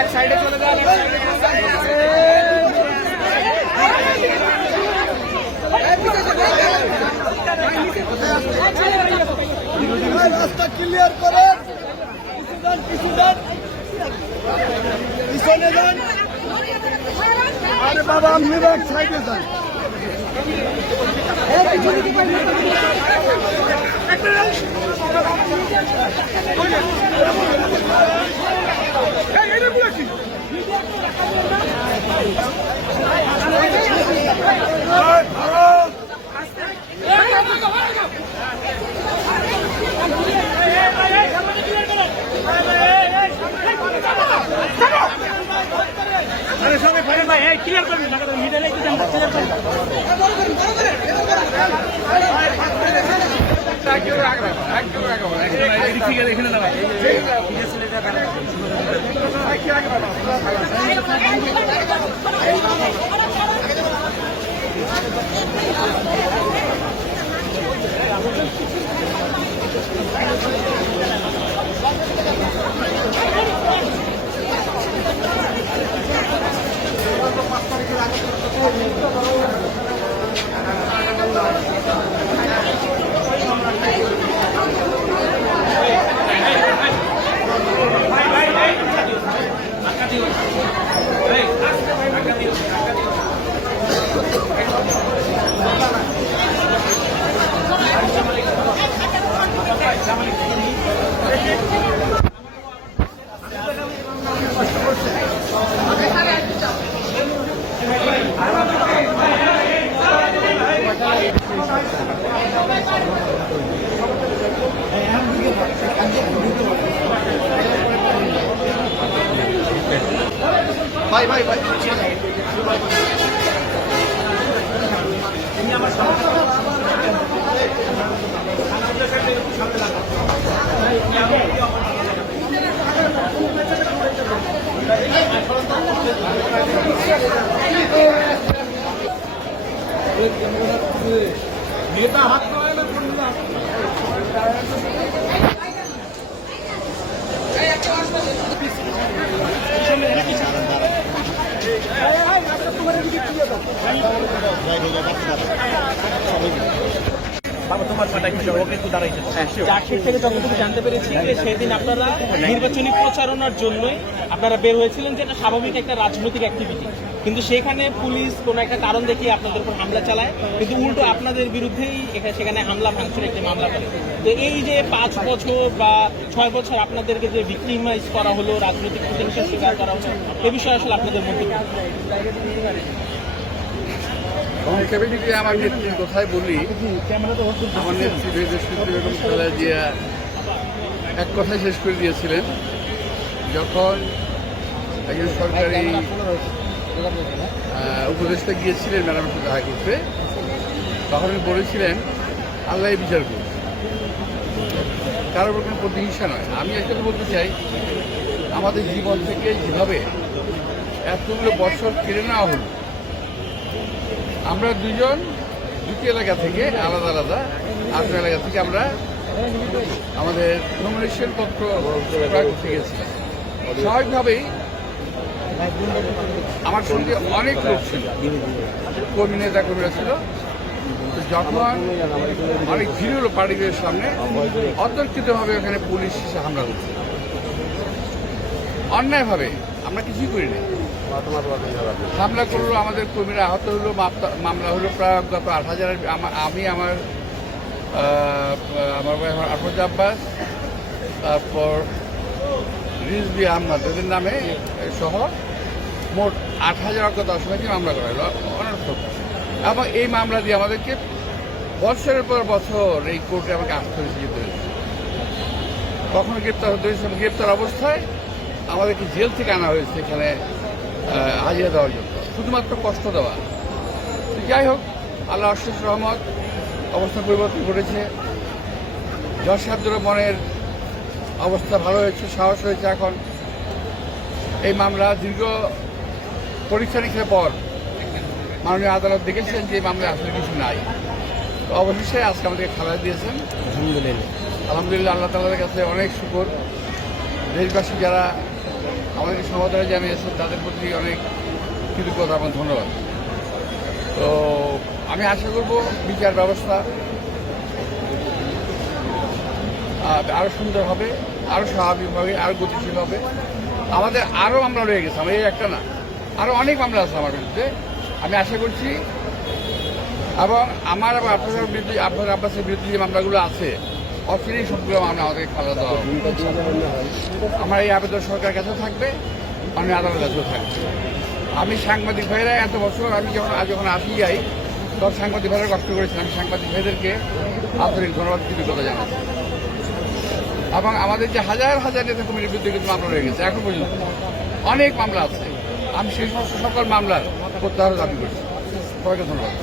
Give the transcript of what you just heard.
এক সাইডে চলে যান। রাস্তা ক্লিয়ার করেন, পিছনে যান। আরে বাবা আপনি সাইডে যান। সবাই ভাই ক্লিয়ার করবেন মিডলে একটু যান, ক্লিয়ার করবেন। এখানে না ভাই ভাই ভাই ভাই নেতা হাত নয় না চার্জশিট থেকে যতটুকু জানতে পেরেছি যে সেদিন আপনারা নির্বাচনী প্রচারণার জন্যই আপনারা বের হয়েছিলেন, যে এটা স্বাভাবিক একটা রাজনৈতিক অ্যাক্টিভিটি, কিন্তু সেখানে পুলিশ কোনো একটা কারণ দেখিয়ে আপনাদের উপর হামলা চালায়, কিন্তু উল্টো আপনাদের বিরুদ্ধেই সেখানে হামলা ভাঙচুর একটি মামলা করে। তো এই যে 5 বছর বা 6 বছর আপনাদেরকে যে ভিক্টিমাইজ করা হলো, রাজনৈতিক প্রতিহিংসার শিকার করা হলো, এ বিষয়ে আসলে আপনাদের মধ্যে সংক্ষেপে যদি আমার নেত্রীর কথাই বলি, আমার নেত্রী বেগম খালেদা জিয়া এক কথায় শেষ করে দিয়েছিলেন, যখন একজন সরকারি উপদেষ্টা গিয়েছিলেন ম্যাডামের সাথে দেখা করতে, তখন উনি বলেছিলেন আল্লাহ বিচার করুন, কারোর কোনো প্রতিহিংসা নয়। আমি একটা বলতে চাই, আমাদের জীবন থেকে যেভাবে এতগুলো বছর কেড়ে নেওয়া হলো, আমরা দুটি এলাকা থেকে আলাদা আলাদা 8 এলাকা থেকে আমরা আমাদের নমিনেশন পত্র করতে গেছিলাম। স্বাভাবিকভাবেই আমার সঙ্গে অনেক লোক ছিল, কর্মী নেতা কর্মীরা ছিল। যখন অনেক ভিড় হলো পার্টিদের সামনে, অতর্কিতভাবে ওখানে পুলিশ এসে হামলা করছে অন্যায়ভাবে। আমরা কিছুই করি না, হামলা করলো, আমাদের কর্মীরা আহত হলো, মামলা হলো প্রায় গত 8,000। আমি আমার আফরোজ আব্বাস, তারপর রিজভি আহমদ, এদের নামে সহ মোট 8,000 অজ্ঞাত আসামিকে মামলা করা হলো অনর্থক। এবং এই মামলা দিয়ে আমাদেরকে বছরের পর বছর এই কোর্টে আমাকে আসতে হয়েছে, যেতে হয়েছে। কখনো গ্রেপ্তার হতে হয়েছে, গ্রেপ্তার অবস্থায় আমাদেরকে জেল থেকে আনা হয়েছে এখানে হাজিরা দেওয়ার জন্য, শুধুমাত্র কষ্ট দেওয়া। যাই হোক, আল্লাহ অশেষ রহমত, অবস্থা পরিবর্তন ঘটেছে। জজ সাহেবদের মনের অবস্থা ভালো হয়েছে, সাহস হয়েছে। এখন এই মামলা দীর্ঘ পরীক্ষা নিরীক্ষার পর মাননীয় আদালত দেখেছেন যে এই মামলায় আসলে কিছু নাই। তো অবশেষে আজকে আমাদেরকে খালাস দিয়েছেন। আলহামদুলিল্লাহ, আল্লাহ তাআলার কাছে অনেক শুকর। দেশবাসী যারা আমাদেরকে সমর্থন জানিয়েছেন তাদের প্রতি অনেক কৃতজ্ঞতা এবং ধন্যবাদ। তো আমি আশা করব বিচার ব্যবস্থা আরও সুন্দর হবে, আরও স্বাভাবিক হবে, আরও গতিশীল হবে। আমাদের আরও মামলা রয়ে গেছে, আমার এই একটা না, আরও অনেক মামলা আছে আমার বিরুদ্ধে। আমি আশা করছি এবং আমার এবং আপনাদের বিরুদ্ধে, আপনার আব্বাসের বিরুদ্ধে যে মামলাগুলো আছে অচিরেই সবগুলো মামলা আমাদেরকে খালাস দেওয়া হবে। আমার এই আবেদন সরকারের কাছেও থাকবে, মাননীয় আদালতের কাছেও থাকবে। আমি সাংবাদিক ভাইরা এত বছর আমি যখন আসি যাই তখন সাংবাদিক ভাইরা কষ্ট করেছেন। আমি সাংবাদিক ভাইদেরকে আন্তরিক ধন্যবাদ কৃতজ্ঞতা জানাচ্ছি। এবং আমাদের যে হাজার হাজার নেতা কর্মীর বিরুদ্ধে কিন্তু মামলা রয়ে গেছে এখন পর্যন্ত, অনেক মামলা আছে। আমি সেই সমস্ত সকল মামলার প্রত্যাহার দাবি করছি। সবাইকে ধন্যবাদ।